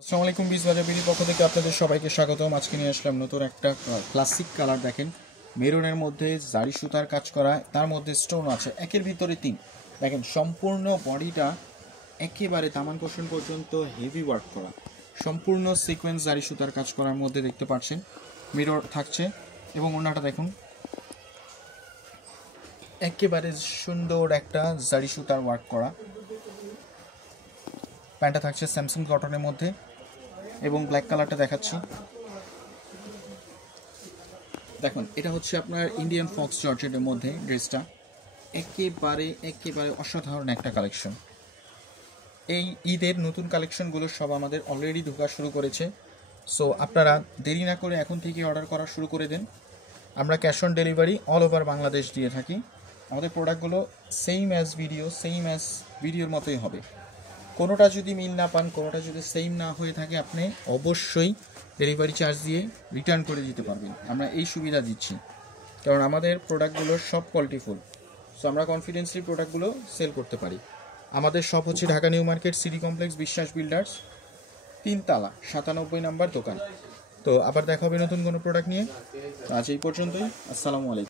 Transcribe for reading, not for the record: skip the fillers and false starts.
আসসালামু আলাইকুম বিজবাজার বিডির পক্ষ থেকে আপনাদের সবাইকে স্বাগতম। আজকে নিয়ে আসলাম নতুন একটা ক্লাসিক কালার। দেখেন, মেরুনের মধ্যে জারি সুতার কাজ করা, তার মধ্যে স্টোন আছে একের ভিতরে তিন। দেখেন, সম্পূর্ণ বডিটা একেবারে তামান কোশন পর্যন্ত হেভি ওয়ার্ক করা, সম্পূর্ণ সিকোয়েন্স জারি সুতার কাজ করার মধ্যে দেখতে পাচ্ছেন মিরর থাকছে। এবং ওনাটা দেখুন, একেবারে সুন্দর একটা জারি সুতার ওয়ার্ক করা। প্যান্টটা থাকছে স্যামসাং কটনের মধ্যে এবং ব্ল্যাক কালারটা দেখাচ্ছি। দেখুন, এটা হচ্ছে আপনার ইন্ডিয়ান ফক্স জর্জেটের মধ্যে ড্রেসটা। একেবারে একেবারে অসাধারণ একটা কালেকশন। এই ঈদের নতুন কালেকশনগুলো সব আমাদের অলরেডি ঢোকা শুরু করেছে। সো আপনারা দেরি না করে এখন থেকে অর্ডার করা শুরু করে দেন। আমরা cash on delivery all over Bangladesh দিয়ে থাকি। আমাদের প্রোডাক্টগুলো সেম অ্যাজ ভিডিওর মতোই হবে। কোনোটা যদি মিল না পান, কোনোটা যদি সেম না হয়ে থাকে, আপনি অবশ্যই ডেলিভারি চার্জ দিয়ে রিটার্ন করে দিতে পারবেন। আমরা এই সুবিধা দিচ্ছি, কারণ আমাদের প্রোডাক্টগুলো সব কোয়ালিটিফুল। সো আমরা কনফিডেন্সলি প্রোডাক্টগুলো সেল করতে পারি। আমাদের শপ হচ্ছে Dhaka new market, city complex, বিশ্বাস বিল্ডার্স, 3 তলা, 97 নম্বর দোকান। তো আবার দেখা হবে নতুন কোনো প্রোডাক্ট নিয়ে। আজ এই পর্যন্তই। আসসালামু আলাইকুম।